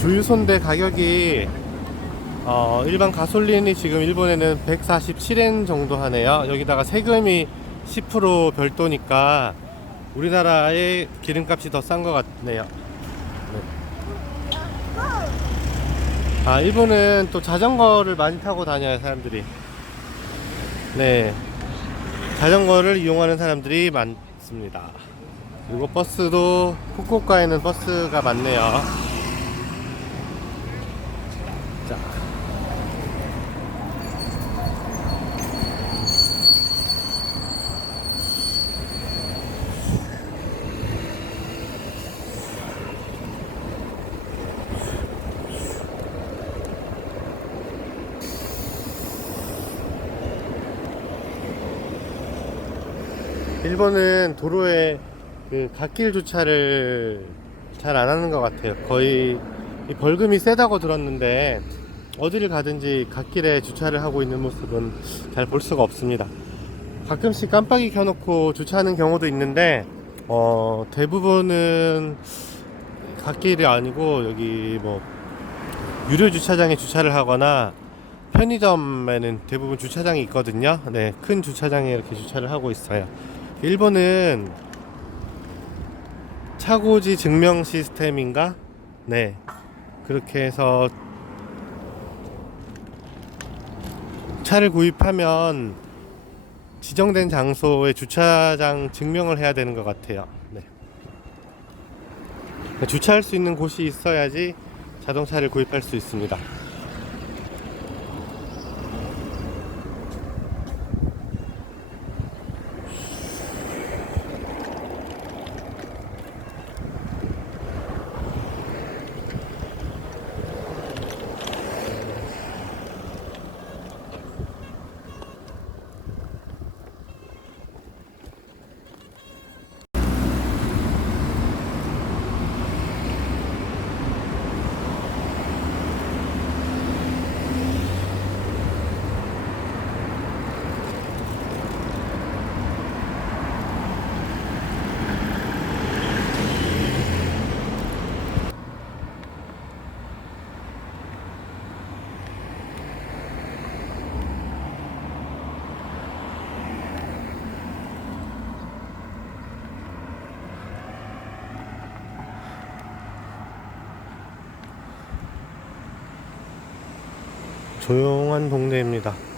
주유소인데 가격이 어, 일반 가솔린이 지금 일본에는 147엔 정도 하네요. 여기다가 세금이 10% 별도니까 우리나라의 기름값이 더 싼 것 같네요. 네. 아, 일본은 또 자전거를 많이 타고 다녀요, 사람들이. 네. 자전거를 이용하는 사람들이 많습니다. 그리고 버스도 후쿠오카에는 버스가 많네요. 자. 일본은 도로에 그 갓길 주차를 잘 안 하는 것 같아요. 거의 이 벌금이 세다고 들었는데 어디를 가든지 갓길에 주차를 하고 있는 모습은 잘 볼 수가 없습니다. 가끔씩 깜빡이 켜놓고 주차하는 경우도 있는데 어, 대부분은 갓길이 아니고 여기 뭐 유료 주차장에 주차를 하거나 편의점에는 대부분 주차장이 있거든요. 네, 큰 주차장에 이렇게 주차를 하고 있어요. 일본은 차고지 증명 시스템인가? 네. 그렇게 해서 차를 구입하면 지정된 장소에 주차장 증명을 해야 되는 것 같아요. 네. 주차할 수 있는 곳이 있어야지 자동차를 구입할 수 있습니다. 조용한 동네입니다.